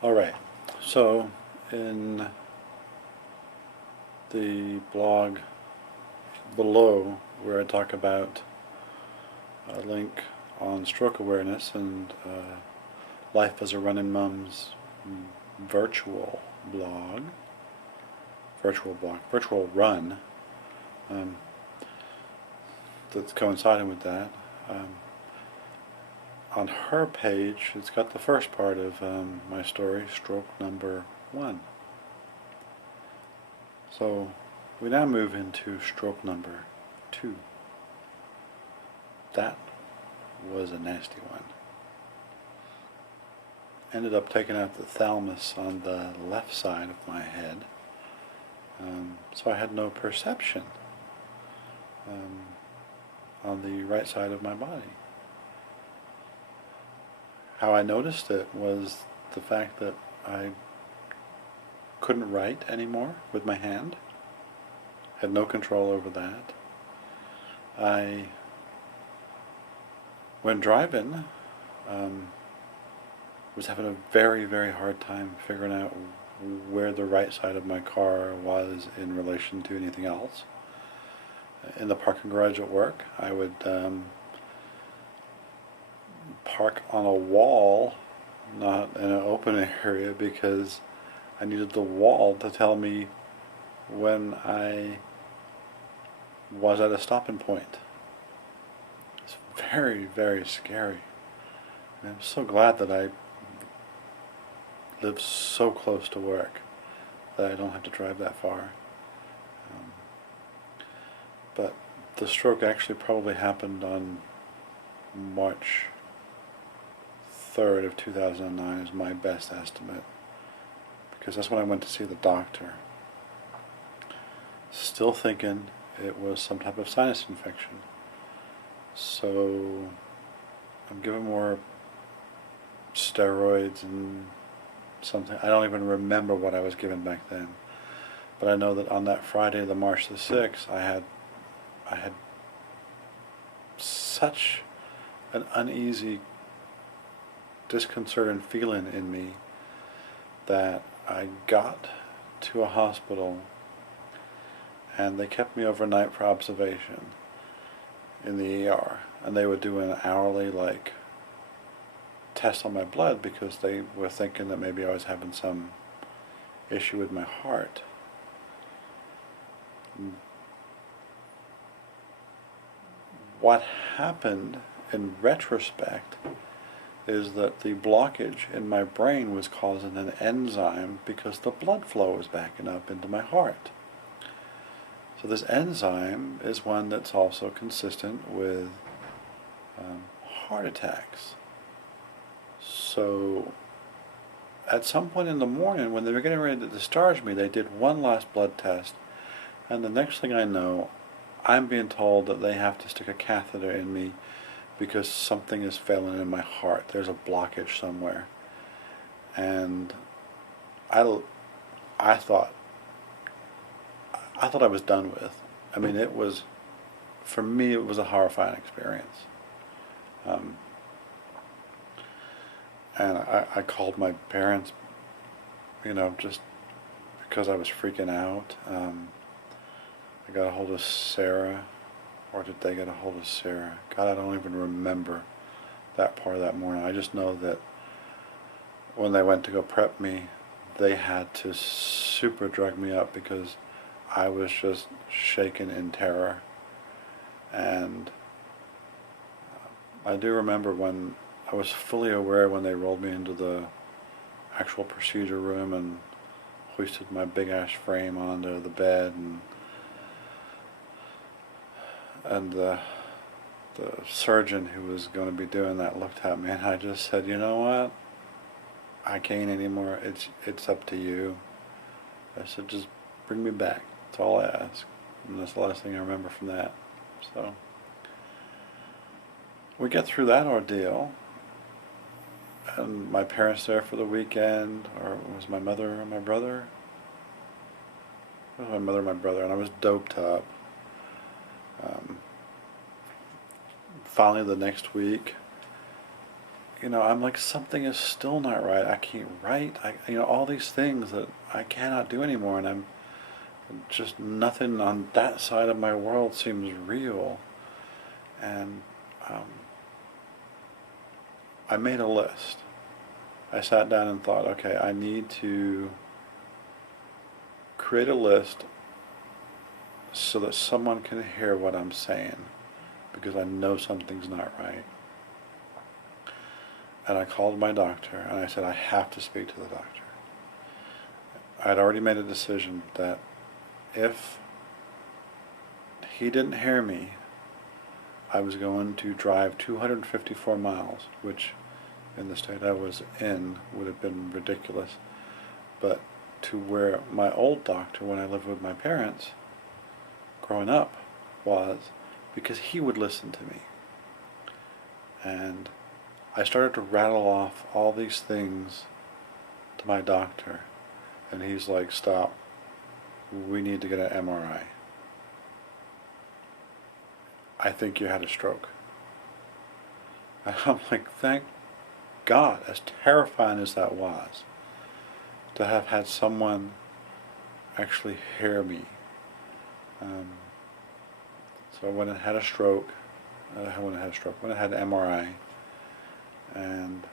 Alright, so in the blog below where I talk about a link on stroke awareness and Life as a Running Mom's virtual blog, virtual run um, that's coinciding with that. On her page, it's got the first part of my story, stroke number 1. So we now move into stroke number 2. That was a nasty one. Ended up taking out the thalamus on the left side of my head, so I had no perception on the right side of my body. How I noticed it was the fact that I couldn't write anymore with my hand, had no control over that. When driving, was having a very, very hard time figuring out where the right side of my car was in relation to anything else. In the parking garage at work, I would park on a wall, not in an open area, because I needed the wall to tell me when I was at a stopping point. It's very, very scary. And I'm so glad that I live so close to work that I don't have to drive that far. But the stroke actually probably happened on March 3rd of 2009 is my best estimate, because that's when I went to see the doctor. Still thinking it was some type of sinus infection. So I'm given more steroids and something. I don't even remember what I was given back then. But I know that on that Friday, the March the 6th, I had such an uneasy, disconcerting feeling in me that I got to a hospital and they kept me overnight for observation in the ER, and they would do an hourly test on my blood because they were thinking that maybe I was having some issue with my heart. What happened in retrospect is that the blockage in my brain was causing an enzyme because the blood flow was backing up into my heart. So this enzyme is one that's also consistent with heart attacks. So at some point in the morning when they were getting ready to discharge me, they did one last blood test, and the next thing I know, I'm being told that they have to stick a catheter in me because something is failing in my heart. There's a blockage somewhere. And I thought I was done with. I mean, it was, for me, it was a horrifying experience. And I called my parents, just because I was freaking out. I got a hold of Sarah, or did they get a hold of Sarah? God, I don't even remember that part of that morning. I just know that when they went to go prep me, they had to super drug me up because I was just shaken in terror. And I do remember when I was fully aware when they rolled me into the actual procedure room and hoisted my big ass frame onto the bed, and the surgeon who was going to be doing that looked at me, and I just said, you know what, I can't anymore, it's up to you. I said, just bring me back, that's all I ask. And that's the last thing I remember from that. So we get through that ordeal, and my parents there for the weekend, or it was my mother and my brother? It was my mother and my brother, and I was doped up. Finally the next week, I'm like, something is still not right. I can't write. All these things that I cannot do anymore, and I'm just, nothing on that side of my world seems real. And um, I made a list. I sat down and thought, okay, I need to create a list so that someone can hear what I'm saying, because I know something's not right. And I called my doctor and I said, I have to speak to the doctor. I had already made a decision that if he didn't hear me, I was going to drive 254 miles, which in the state I was in would have been ridiculous. But to where my old doctor, when I lived with my parents growing up, was, because he would listen to me. And I started to rattle off all these things to my doctor, and he's like, stop, we need to get an MRI. I think you had a stroke. And I'm like, thank God, as terrifying as that was, to have had someone actually hear me. So when it had a stroke, when it had an MRI, and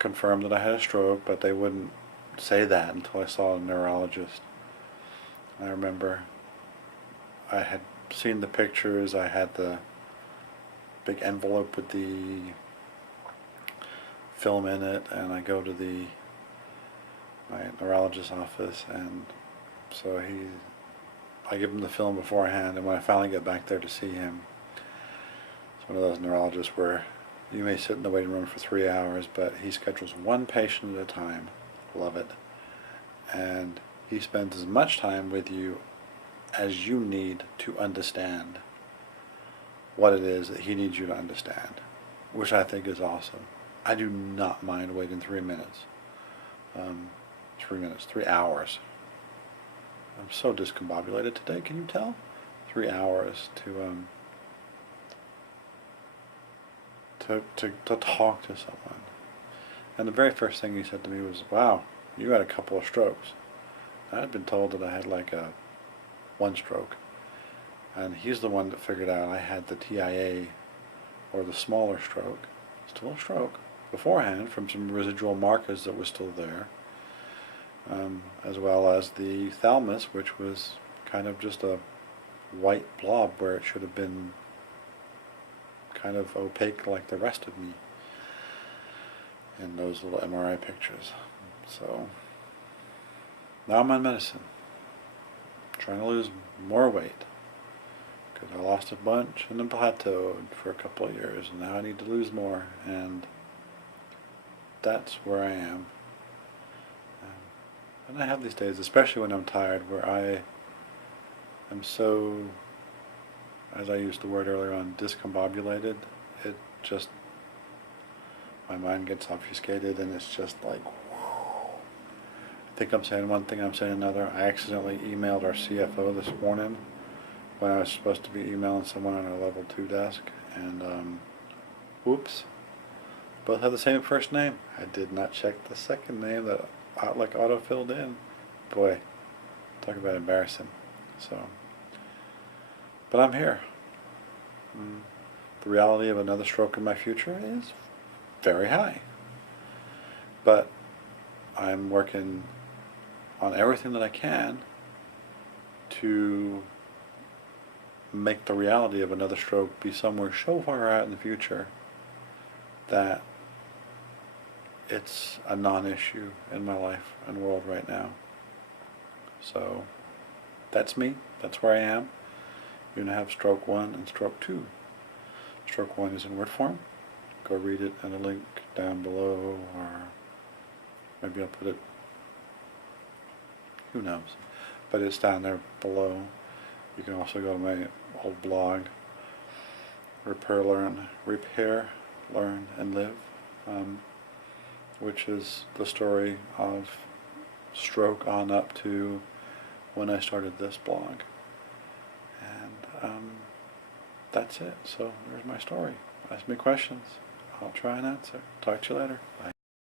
confirmed that I had a stroke, but they wouldn't say that until I saw a neurologist. I remember I had seen the pictures. I had the big envelope with the film in it, and I go to my neurologist's office, and so I give him the film beforehand, and when I finally get back there to see him, it's one of those neurologists where you may sit in the waiting room for 3 hours, but he schedules one patient at a time. Love it. And he spends as much time with you as you need to understand what it is that he needs you to understand, which I think is awesome. I do not mind waiting 3 minutes. 3 hours. I'm so discombobulated today, can you tell? 3 hours to talk to someone. And the very first thing he said to me was, wow, you had a couple of strokes. I had been told that I had like one stroke. And he's the one that figured out I had the TIA, or the smaller stroke, still a stroke, beforehand from some residual markers that were still there. As well as the thalamus, which was kind of just a white blob where it should have been kind of opaque like the rest of me in those little MRI pictures. So now I'm on medicine, trying to lose more weight, because I lost a bunch and then plateaued for a couple of years, and now I need to lose more, and that's where I am. And I have these days, especially when I'm tired, where I am so, as I used the word earlier on, discombobulated. It just, my mind gets obfuscated, and it's just like, whew. I think I'm saying one thing, I'm saying another. I accidentally emailed our CFO this morning when I was supposed to be emailing someone on our level 2 desk, and whoops, both have the same first name. I did not check the second name that auto-filled in. Boy, talk about embarrassing. So, but I'm here. The reality of another stroke in my future is very high. But I'm working on everything that I can to make the reality of another stroke be somewhere so far out in the future that it's a non-issue in my life and world right now. So that's me. That's where I am. You're going to have stroke 1 and stroke 2. Stroke 1 is in word form. Go read it in a link down below, or maybe I'll put it, who knows, but it's down there below. You can also go to my old blog, Repair, Learn, and Live, which is the story of stroke on up to when I started this blog. And that's it. So there's my story. Ask me questions. I'll try and answer. Talk to you later. Bye.